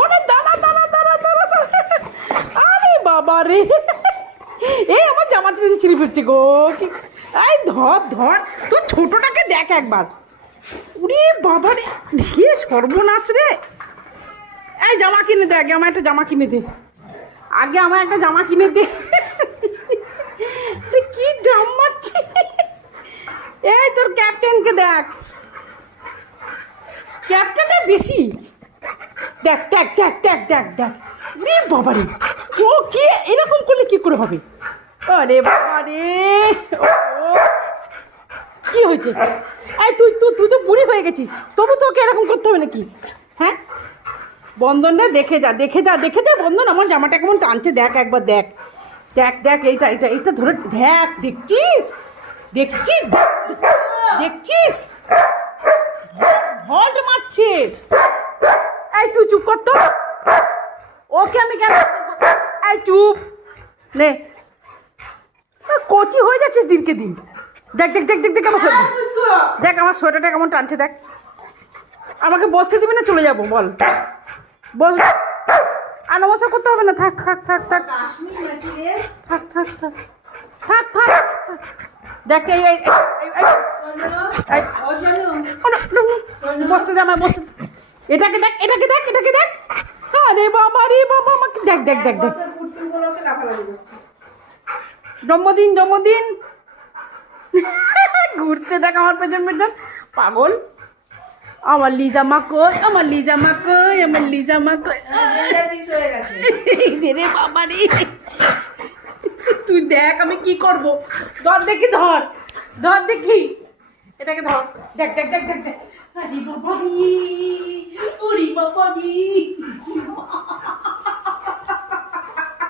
ওরে দাঁড়া দাঁড়া দাঁড়া দাঁড়া দাঁড়া, আরে বাবা রে, এই আমার জামা ছিঁড়ে ছিঁড়ে ফেলছে গো। কি এই ধর ধর, তোর ছোটটাকে দেখ একবার। উরে বাবা রে, দিয়ে সর্বনাশ রে। এই জামা কিনে দে আগে, আমার একটা জামা কিনে দে আগে, আমার একটা জামা কিনে দে। কি জামাচ্ছে, এই তোর ক্যাপ্টেনকে দেখ, ক্যাপ্টেনটা বেশি। দেখ দেখ দেখ দেখ দেখ দেখ, রে বাবা রে, ও কি এরকম করলে কি করে হবে? আরে বাবা রে, কি হয়েছে? এই তুই তুই তুই তো বুড়ি হয়ে গেছিস, তবু তোকে এরকম করতে হবে নাকি? হ্যাঁ, বন্ধন রে, দেখে যা দেখে যা দেখে যা বন্ধন, আমার জামাটা কেমন টানছে দেখ একবার, দেখ দেখ দেখ, এইটা এইটা এইটা ধরে দেখ, দেখছিস দেখছিস দেখছিস, ভল্ট মারছে। এই তুই চুপ কর তো, ওকে আমি কেন, এই চুপ নে, কচি হয়ে যাচ্ছিস দিনকে দিন। দেখ দেখ দেখ দেখ দেখ আমার সোয়েটার, দেখ আমার সোয়েটারটা কেমন টানছে দেখ। আমাকে বসতে দিবি না চলে যাবো বল? বস, আর নমস্কার করতে হবে না, থাক থাক থাক থাক থাক থাক থাক থাক থাক। দেখ এই এই বসতে দে আমায়, বসতে। এটাকে দেখ এটাকে দেখ এটাকে দেখ, আরে বাবা রে বাবা, আমাকে দেখ দেখ দেখ দেখ, জন্মদিন জন্মদিন ঘুরছে দেখ আমার পেছন পেছন, পাগল। আমার লিজা মা কই, আমার লিজা মা কই, আমার লিজা মা কই, রে বাবা রে। তুই দেখ আমি কি করব, ধর দেখি, ধর ধর দেখি, এটাকে ধর, দেখ দেখ দেখ দেখ দেখ, আরে বাবা রে, ওরে বাবা রে।